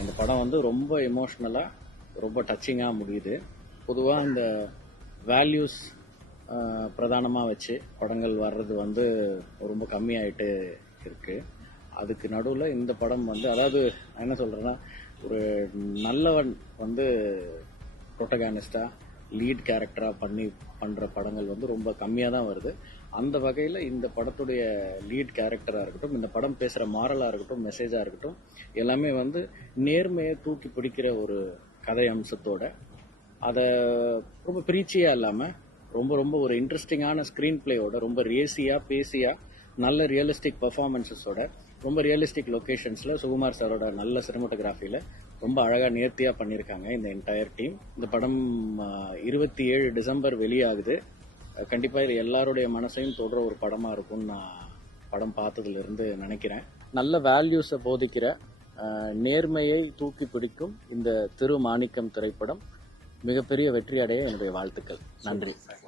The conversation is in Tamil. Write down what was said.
அந்த படம் வந்து ரொம்ப எமோஷ்னலாக ரொம்ப டச்சிங்காக முடியுது. பொதுவாக இந்த வேல்யூஸ் பிரதானமாக வச்சு படங்கள் வர்றது வந்து ரொம்ப கம்மியாயிட்டு இருக்கு. அதுக்கு நடுவில் இந்த படம் வந்து, அதாவது நான் என்ன சொல்கிறேன்னா, ஒரு நல்லவன் வந்து ப்ரொட்டகானிஸ்டாக லீட் கேரக்டராக பண்ணுற படங்கள் வந்து ரொம்ப கம்மியாக தான் வருது. அந்த வகையில் இந்த படத்துடைய லீட் கேரக்டராக இருக்கட்டும், இந்த படம் பேசுகிற மாரலாக இருக்கட்டும், மெசேஜாக இருக்கட்டும், எல்லாமே வந்து நேர்மையை தூக்கி பிடிக்கிற ஒரு கதை அம்சத்தோட, அதை ரொம்ப பிரீச்சியாக இல்லாமல் ரொம்ப ரொம்ப ஒரு இன்ட்ரெஸ்டிங்கான ஸ்க்ரீன் பிளேயோட, ரொம்ப ரேசியாக பேசியாக நல்ல ரியலிஸ்டிக் பர்ஃபார்மன்ஸஸோட, ரொம்ப ரியலிஸ்டிக் லொக்கேஷன்ஸில் சுகுமார் சாரோட நல்ல சினிமோட்டோகிராஃபியில் ரொம்ப அழகாக நேர்த்தியாக பண்ணியிருக்காங்க இந்த என்டையர் டீம். இந்த படம் 27 டிசம்பர் வெளியாகுது. கண்டிப்பாக இது எல்லாருடைய மனசையும் தொடுற ஒரு படமாக இருக்கும்னு நான் படம் பார்த்ததுலேருந்து நினைக்கிறேன். நல்ல வேல்யூஸை போதிக்கிற, நேர்மையை தூக்கி பிடிக்கும் இந்த திரு மாணிக்கம் திரைப்படம் மிகப்பெரிய வெற்றி அடைய என்னுடைய வாழ்த்துக்கள். நன்றி.